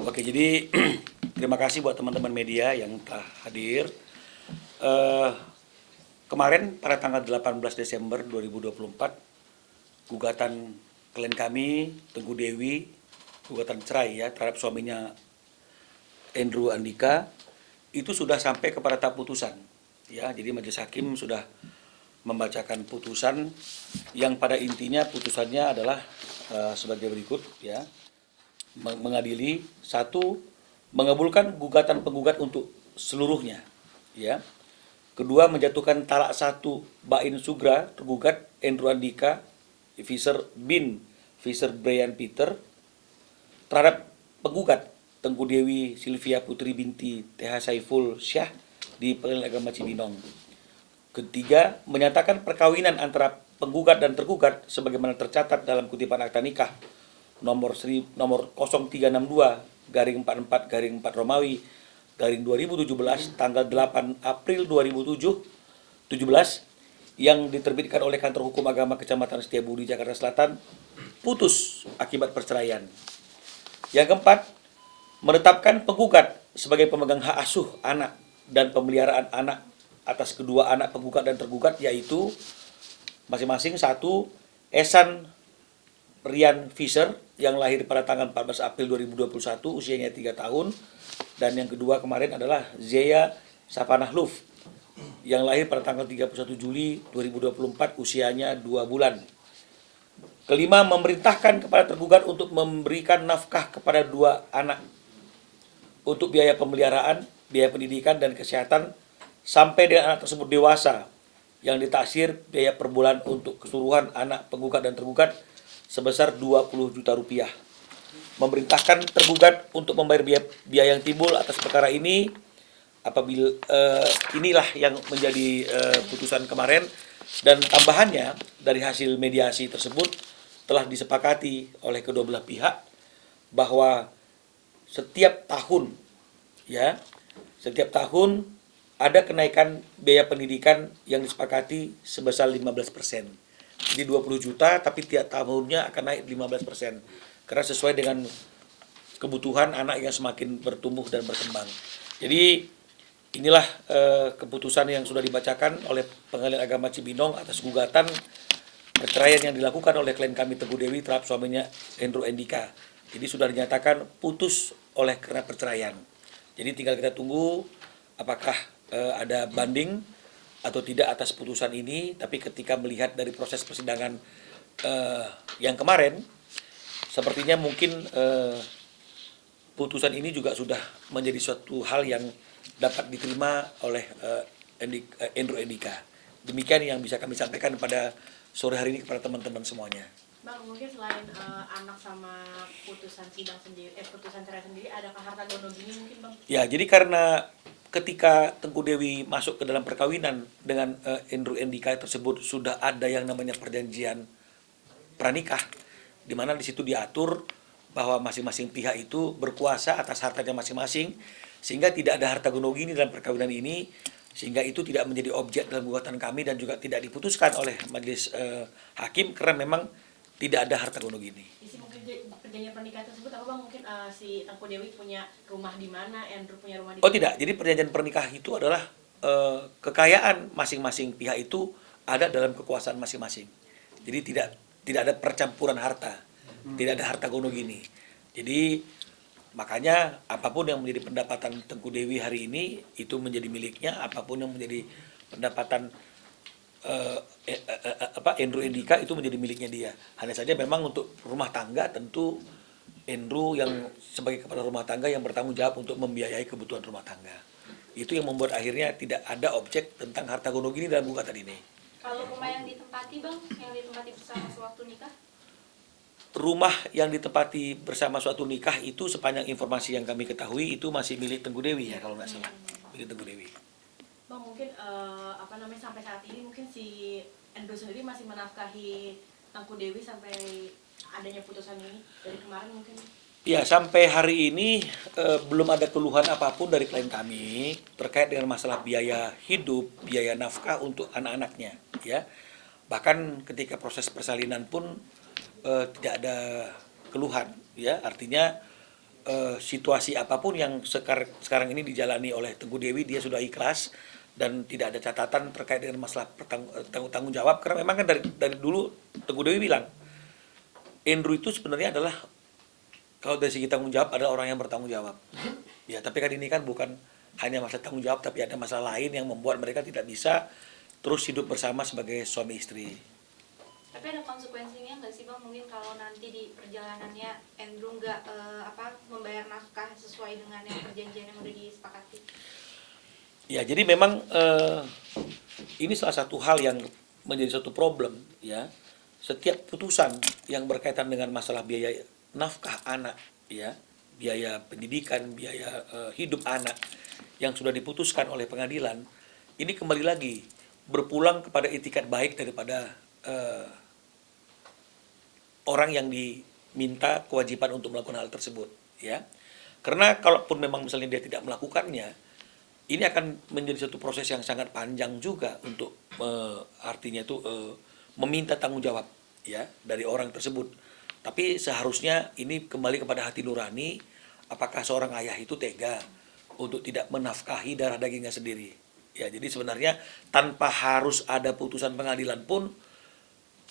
Oke, jadi terima kasih buat teman-teman media yang telah hadir. Eh, Kemarin pada tanggal 18 Desember 2024, gugatan klien kami, Teguh Dewi, gugatan cerai ya terhadap suaminya Andrew Andika, itu sudah sampai kepada tahap putusan. Ya, jadi majelis hakim sudah membacakan putusan yang pada intinya putusannya adalah sebagai berikut ya. Mengadili satu, mengabulkan gugatan penggugat untuk seluruhnya ya. Kedua, menjatuhkan talak satu Bain Sugra tergugat Andrew Andika Fisher bin Fisher Brian Peter terhadap penggugat Tengku Dewi Silvia Putri binti TH Saiful Syah di Pengadilan Agama Cibinong. Ketiga, menyatakan perkawinan antara penggugat dan tergugat sebagaimana tercatat dalam kutipan akta nikah nomor 0362 garing 44 garing 4 Romawi garing 2017 tanggal 8 April 2017 yang diterbitkan oleh Kantor Hukum Agama Kecamatan Setiabudi Jakarta Selatan putus akibat perceraian. Yang keempat, menetapkan penggugat sebagai pemegang hak asuh anak dan pemeliharaan anak atas kedua anak penggugat dan tergugat, yaitu masing-masing satu Esan Rian Fisher yang lahir pada tanggal 14 April 2021 usianya 3 tahun, dan yang kedua kemarin adalah Zeya Safanah Luf yang lahir pada tanggal 31 Juli 2024 usianya 2 bulan. Kelima, memerintahkan kepada tergugat untuk memberikan nafkah kepada dua anak untuk biaya pemeliharaan, biaya pendidikan dan kesehatan sampai dengan anak tersebut dewasa, yang ditaksir biaya per bulan untuk keseluruhan anak penggugat dan tergugat sebesar 20 juta rupiah. Memerintahkan tergugat untuk membayar biaya yang timbul atas perkara ini apabila inilah yang menjadi putusan kemarin, dan tambahannya dari hasil mediasi tersebut telah disepakati oleh kedua belah pihak bahwa setiap tahun ya, setiap tahun ada kenaikan biaya pendidikan yang disepakati sebesar 15%. Jadi 20 juta tapi tiap tahunnya akan naik 15%. Karena sesuai dengan kebutuhan anak yang semakin bertumbuh dan berkembang. Jadi inilah keputusan yang sudah dibacakan oleh Pengadilan Agama Cibinong atas gugatan perceraian yang dilakukan oleh klien kami Teguh Dewi terhadap suaminya Andrew Andika. Jadi sudah dinyatakan putus oleh karena perceraian. Jadi tinggal kita tunggu apakah ada banding atau tidak atas putusan ini. Tapi ketika melihat dari proses persidangan yang kemarin, sepertinya mungkin putusan ini juga sudah menjadi suatu hal yang dapat diterima oleh Andrew Andika. Demikian yang bisa kami sampaikan pada sore hari ini kepada teman-teman semuanya. Bang, mungkin selain anak sama putusan sidang sendiri, putusan cerai sendiri, adakah harta gono gini mungkin bang? Ya, jadi karena ketika Tengku Dewi masuk ke dalam perkawinan dengan Andrew Andika tersebut sudah ada yang namanya perjanjian pranikah, di mana di situ diatur bahwa masing-masing pihak itu berkuasa atas hartanya masing-masing, sehingga tidak ada harta gono gini dalam perkawinan ini, sehingga itu tidak menjadi objek dalam gugatan kami dan juga tidak diputuskan oleh majelis hakim karena memang tidak ada harta gono gini. Isi mungkin perjanjian pernikahan tersebut apa bang? Mungkin si Tengku Dewi punya rumah di mana, Andrew punya rumah di Oh mana? tidak, jadi perjanjian pernikahan itu adalah kekayaan masing-masing pihak itu ada dalam kekuasaan masing-masing. Jadi tidak ada percampuran harta, tidak ada harta gono gini. Jadi makanya apapun yang menjadi pendapatan Tengku Dewi hari ini itu menjadi miliknya, apapun yang menjadi pendapatan Andrew Andika itu menjadi miliknya dia. Hanya saja memang untuk rumah tangga tentu Andrew yang sebagai kepala rumah tangga yang bertanggung jawab untuk membiayai kebutuhan rumah tangga. Itu yang membuat akhirnya tidak ada objek tentang harta gono gini dalam gugatan ini. Kalau rumah yang ditempati bang, yang ditempati bersama sewaktu nikah? Rumah yang ditempati bersama suatu nikah itu sepanjang informasi yang kami ketahui itu masih milik Tengku Dewi ya kalau nggak salah, milik Tengku Dewi. Bang, mungkin apa namanya sampai saat ini mungkin si Andrew sendiri masih menafkahi Tengku Dewi sampai adanya putusan ini dari kemarin mungkin? Ya, sampai hari ini belum ada keluhan apapun dari klien kami terkait dengan masalah biaya hidup, biaya nafkah untuk anak-anaknya, ya. Bahkan ketika proses persalinan pun tidak ada keluhan, ya. Artinya situasi apapun yang sekarang ini dijalani oleh Teguh Dewi, dia sudah ikhlas dan tidak ada catatan terkait dengan masalah tanggung jawab, karena memang kan dari dulu Teguh Dewi bilang Andrew itu sebenarnya adalah, kalau dari segi tanggung jawab, adalah orang yang bertanggung jawab. Ya, tapi kan ini kan bukan hanya masalah tanggung jawab, tapi ada masalah lain yang membuat mereka tidak bisa terus hidup bersama sebagai suami istri. Tapi ada konsekuensinya nggak sih Bang, mungkin kalau nanti di perjalanannya Andrew nggak membayar nafkah sesuai dengan yang perjanjian yang udah disepakati? Ya, jadi memang ini salah satu hal yang menjadi satu problem ya. Setiap putusan yang berkaitan dengan masalah biaya nafkah anak ya, biaya pendidikan, biaya hidup anak yang sudah diputuskan oleh pengadilan, ini kembali lagi berpulang kepada itikat baik daripada orang yang diminta kewajiban untuk melakukan hal tersebut ya. Karena kalaupun memang misalnya dia tidak melakukannya, ini akan menjadi satu proses yang sangat panjang juga untuk artinya itu meminta tanggung jawab ya dari orang tersebut. Tapi seharusnya ini kembali kepada hati nurani, apakah seorang ayah itu tega untuk tidak menafkahi darah dagingnya sendiri. Ya, jadi sebenarnya tanpa harus ada putusan pengadilan pun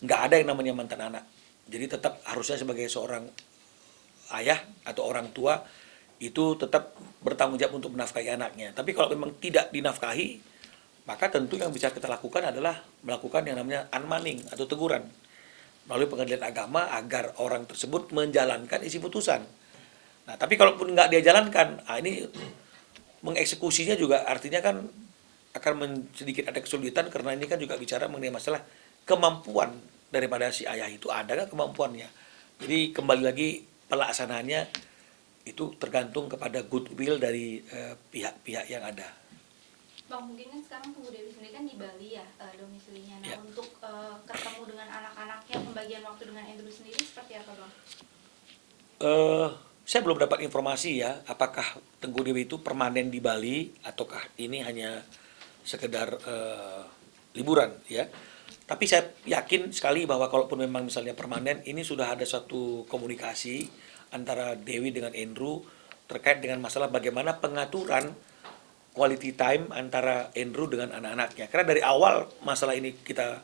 nggak ada yang namanya mantan anak. Jadi tetap harusnya sebagai seorang ayah atau orang tua itu tetap bertanggung jawab untuk menafkahi anaknya. Tapi kalau memang tidak dinafkahi, maka tentu yang bisa kita lakukan adalah melakukan yang namanya unmanning atau teguran melalui pengadilan agama agar orang tersebut menjalankan isi putusan. Nah, tapi kalaupun nggak dia jalankan, ini mengeksekusinya juga artinya kan akan sedikit ada kesulitan, karena ini kan juga bicara mengenai masalah kemampuan daripada si ayah itu, adakah kemampuannya. Jadi kembali lagi pelaksanaannya itu tergantung kepada goodwill dari pihak-pihak yang ada. Bang, mungkin kan sekarang Teguh Dewi sendiri kan di Bali ya domisilinya. Nah, Ya. untuk ketemu dengan anak-anaknya, pembagian waktu dengan Andrew sendiri seperti apa Bang? Saya belum dapat informasi ya, apakah Teguh Dewi itu permanen di Bali ataukah ini hanya sekedar liburan ya. Tapi saya yakin sekali bahwa kalaupun memang misalnya permanen, ini sudah ada suatu komunikasi antara Dewi dengan Andrew terkait dengan masalah bagaimana pengaturan quality time antara Andrew dengan anak-anaknya. Karena dari awal masalah ini kita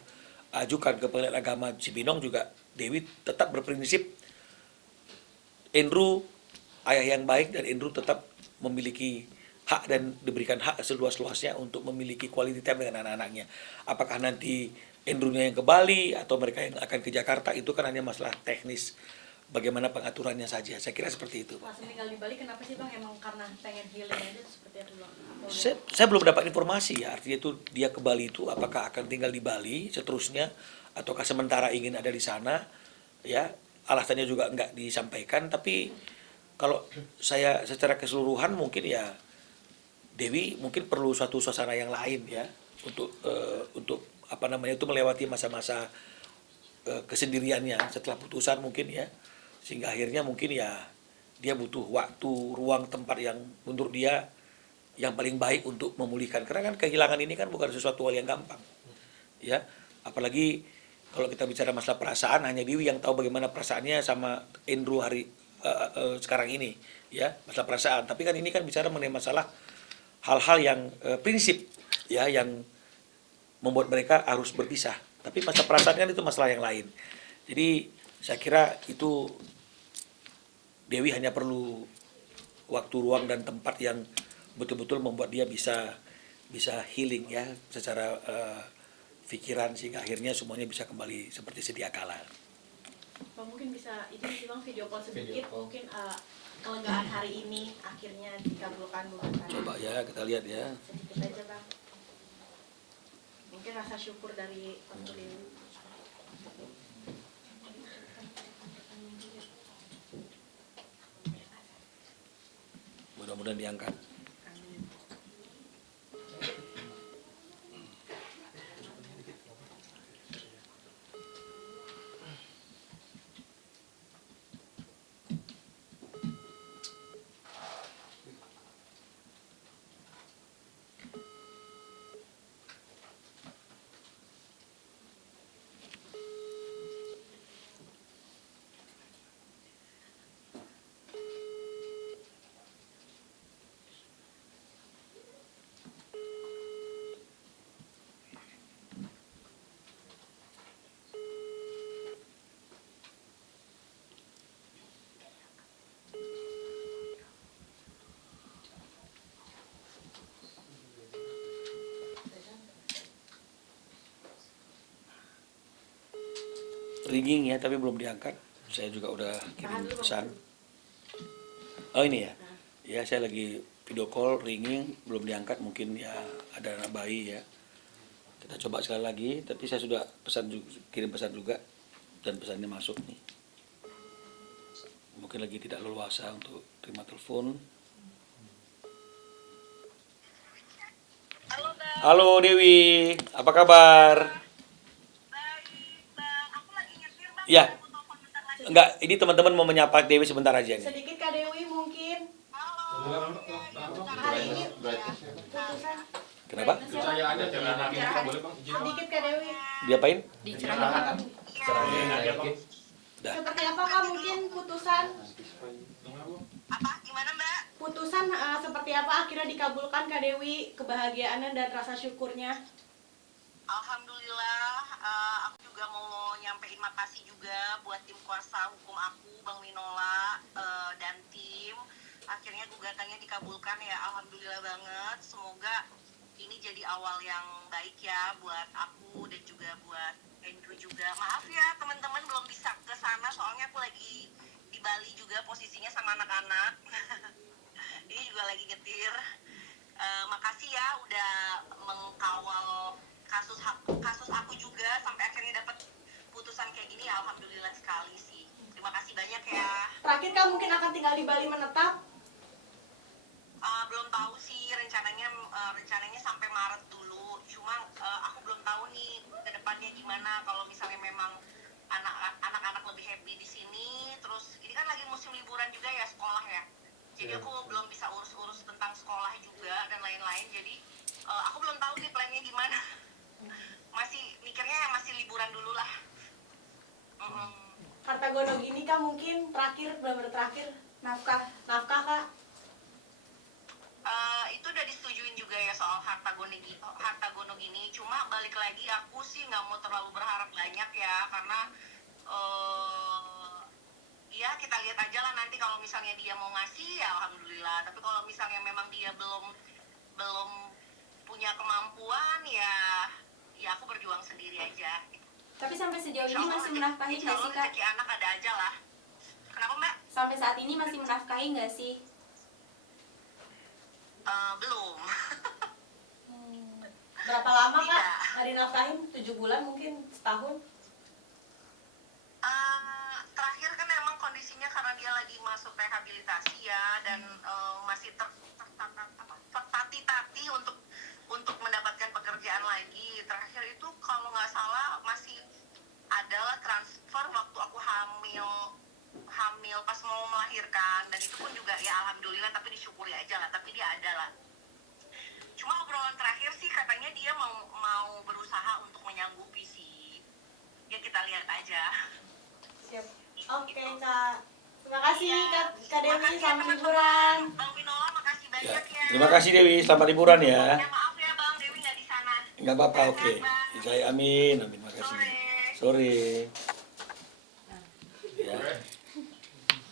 ajukan ke Pengadilan Agama Cibinong juga, Dewi tetap berprinsip Andrew ayah yang baik dan Andrew tetap memiliki hak dan diberikan hak seluas-luasnya untuk memiliki quality time dengan anak-anaknya. Apakah nanti Andrew-nya yang ke Bali atau mereka yang akan ke Jakarta, itu kan hanya masalah teknis bagaimana pengaturannya saja. Saya kira seperti itu. Langsung tinggal di Bali, kenapa sih Bang? Emang karena pengen healing aja seperti apa Bang? Saya belum dapat informasi ya, artinya itu dia ke Bali itu apakah akan tinggal di Bali seterusnya ataukah sementara ingin ada di sana ya, alasannya juga nggak disampaikan. Tapi kalau saya secara keseluruhan mungkin ya Dewi mungkin perlu suatu suasana yang lain ya untuk apa namanya itu melewati masa-masa kesendiriannya setelah putusan mungkin ya, sehingga akhirnya mungkin ya dia butuh waktu, ruang, tempat yang menurut dia yang paling baik untuk memulihkan. Karena kan kehilangan ini kan bukan sesuatu hal yang gampang ya, apalagi kalau kita bicara masalah perasaan, hanya Dewi yang tahu bagaimana perasaannya sama Andrew sekarang ini ya, masalah perasaan. Tapi kan ini kan bicara mengenai masalah hal-hal yang prinsip ya, yang membuat mereka harus berpisah. Tapi masalah perasaan kan itu masalah yang lain. Jadi saya kira itu Dewi hanya perlu waktu, ruang, dan tempat yang betul-betul membuat dia bisa healing ya secara pikiran, sehingga akhirnya semuanya bisa kembali seperti sedia kala. Bang, mungkin bisa itu sih Bang, video call sedikit, mungkin kelegaan hari ini akhirnya dikabulkan gugatan. Coba ya kita lihat ya. Sedikit aja Bang. Mungkin rasa syukur dari Tante Dewi. Mudah-mudahan diangkat. ringing ya, tapi belum diangkat. Saya juga udah kirim Tahan dulu, Bang. pesan. Oh ini ya, ya saya lagi video call ringing, belum diangkat, mungkin ya ada anak bayi ya. Kita coba sekali lagi, tapi saya sudah kirim pesan juga dan pesannya masuk nih. Mungkin lagi tidak leluasa untuk terima telepon. Halo Bang, Halo Dewi, apa kabar? baik Bang. Aku lagi nyetir Bang. Ya. Aku telepon bentar lagi. Enggak, ini teman-teman mau menyapa Dewi sebentar aja nih. Sedikit Kak Dewi mungkin Halo. hari ini putusan Kenapa? Saya ada channel ini boleh Bang izin. sedikit Kak Dewi. Diapain? Dah. Seperti apa Kak mungkin putusan Apa? Gimana Mbak? putusan seperti apa akhirnya dikabulkan Kak Dewi, kebahagiaannya dan rasa syukurnya? Alhamdulillah, aku juga mau nyampein makasih juga buat tim kuasa hukum aku, Bang Minola dan tim. Akhirnya gugatannya dikabulkan ya, alhamdulillah banget. Semoga ini jadi awal yang baik ya buat aku dan juga buat Andrew juga. Maaf ya teman-teman belum bisa ke sana soalnya aku lagi di Bali juga posisinya sama anak-anak. Ini juga lagi nyetir. Makasih ya udah mengkawal kasus aku juga sampai akhirnya dapat putusan kayak gini. Alhamdulillah sekali sih. Terima kasih banyak ya. Terakhir Kak mungkin akan tinggal di Bali menetap. Belum tahu sih rencananya sampai Maret dulu. Cuma aku belum tahu nih ke depannya gimana kalau misalnya memang anak-anak lebih happy di sini. Terus ini kan lagi musim liburan juga ya sekolah ya. Jadi aku belum bisa urus-urus tentang sekolah juga dan lain-lain. Jadi aku belum tahu nih plannya gimana. Masih mikirnya masih liburan dulu lah. Harta gono gini Kak mungkin terakhir benar-benar terakhir nafkah Kak. Itu udah disetujuin juga ya soal harta gono gini. Cuma balik lagi aku sih nggak mau terlalu berharap banyak ya karena ya kita lihat aja lah nanti kalau misalnya dia mau ngasih ya alhamdulillah. Tapi kalau misalnya memang dia belum punya kemampuan ya aku berjuang sendiri aja. Tapi sampai sejauh ini Insya Allah masih menafkahi insya nggak Allah sih Kak? rezeki anak ada aja lah. Kenapa Mbak? Sampai saat ini masih menafkahi nggak sih? Belum. Berapa lama Kak? Tidak. Nggak dinafkahin 7 bulan mungkin setahun. Terakhir kan emang kondisinya karena dia lagi masuk rehabilitasi ya dan masih tertati-tati untuk mendapatkan pekerjaan lagi. Terakhir itu kalau nggak salah masih adalah transfer waktu aku hamil pas mau melahirkan dan itu pun juga ya alhamdulillah tapi disyukuri aja lah tapi dia ada lah. Cuma obrolan terakhir sih katanya dia mau berusaha untuk menyanggupi sih. Ya kita lihat aja. Siap. Oke Kak. Terima kasih Iya. Kak Dewi, Makasih ya, selamat teman-teman. liburan. Bang Minola makasih Ya. banyak ya. Terima kasih Dewi, selamat liburan ya. Ya maaf ya Bang Dewi nggak di sana. Enggak apa-apa, oke. Saya amin, makasih. Sore. Ya.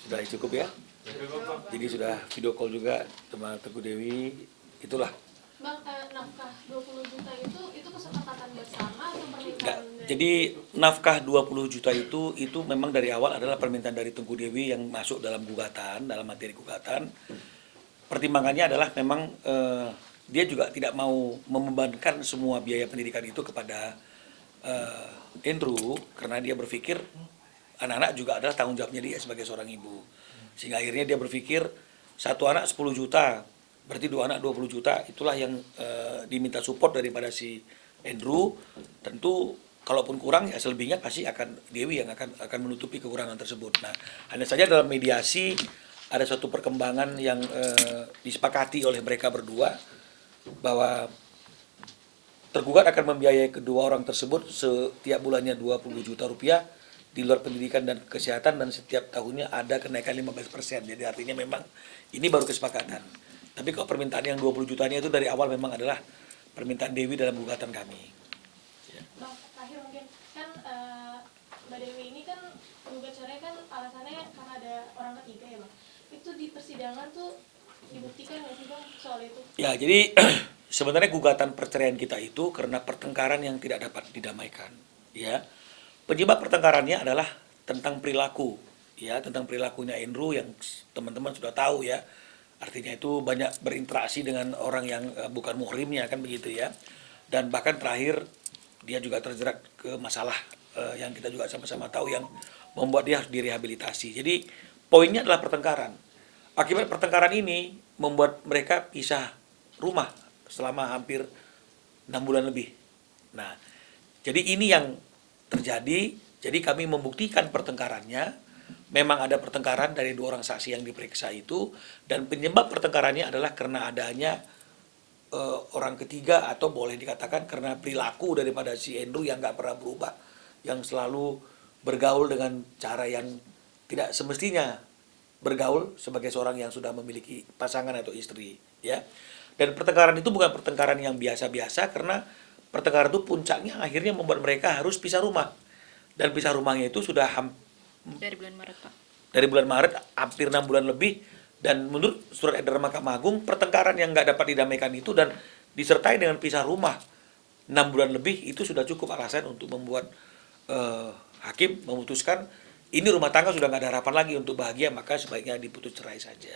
Sudah cukup ya. Jadi sudah video call juga sama Teguh Dewi. Itulah. Bang, nafkah 20 juta itu kesepakatan bersama atau Enggak. pernikahan? Jadi nafkah 20 juta itu memang dari awal adalah permintaan dari Teguh Dewi yang masuk dalam gugatan, dalam materi gugatan. Pertimbangannya adalah memang dia juga tidak mau membebankan semua biaya pendidikan itu kepada Andrew karena dia berpikir anak-anak juga adalah tanggung jawabnya dia sebagai seorang ibu. Sehingga akhirnya dia berpikir satu anak 10 juta, berarti 2 anak 20 juta, itulah yang diminta support daripada si Andrew. Tentu kalaupun kurang ya selebihnya pasti akan Dewi yang akan menutupi kekurangan tersebut. Nah, hanya saja dalam mediasi ada suatu perkembangan yang disepakati oleh mereka berdua bahwa tergugat akan membiayai kedua orang tersebut setiap bulannya 20 juta rupiah di luar pendidikan dan kesehatan dan setiap tahunnya ada kenaikan 15%. Jadi artinya memang ini baru kesepakatan. Tapi kalau permintaan yang 20 jutanya itu dari awal memang adalah permintaan Dewi dalam gugatan kami. Bang, terakhir mungkin kan Mbak Dewi ini kan gugat cerai kan alasannya karena ada orang ketiga ya Bang. Itu di persidangan tuh dibuktikan nggak sih Bang soal itu? Ya, jadi sebenarnya gugatan perceraian kita itu karena pertengkaran yang tidak dapat didamaikan, ya. Penyebab pertengkarannya adalah tentang perilaku, ya, tentang perilakunya Andrew yang teman-teman sudah tahu ya. Artinya itu banyak berinteraksi dengan orang yang bukan muhrimnya kan begitu ya. Dan bahkan terakhir dia juga terjerat ke masalah yang kita juga sama-sama tahu yang membuat dia harus direhabilitasi. Jadi poinnya adalah pertengkaran. Akibat pertengkaran ini membuat mereka pisah rumah selama hampir 6 bulan lebih. Nah, jadi ini yang terjadi. Jadi kami membuktikan pertengkarannya. Memang ada pertengkaran dari 2 orang saksi yang diperiksa itu. Dan penyebab pertengkarannya adalah karena adanya orang ketiga atau boleh dikatakan karena perilaku daripada si Andrew yang nggak pernah berubah. Yang selalu bergaul dengan cara yang tidak semestinya bergaul sebagai seorang yang sudah memiliki pasangan atau istri, ya. Dan pertengkaran itu bukan pertengkaran yang biasa-biasa karena pertengkaran itu puncaknya akhirnya membuat mereka harus pisah rumah. Dan pisah rumahnya itu sudah Dari bulan Maret, Pak. dari bulan Maret hampir 6 bulan lebih, dan menurut surat edaran Mahkamah Agung pertengkaran yang nggak dapat didamaikan itu dan disertai dengan pisah rumah 6 bulan lebih itu sudah cukup alasan untuk membuat hakim memutuskan ini rumah tangga sudah nggak ada harapan lagi untuk bahagia, maka sebaiknya diputus cerai saja.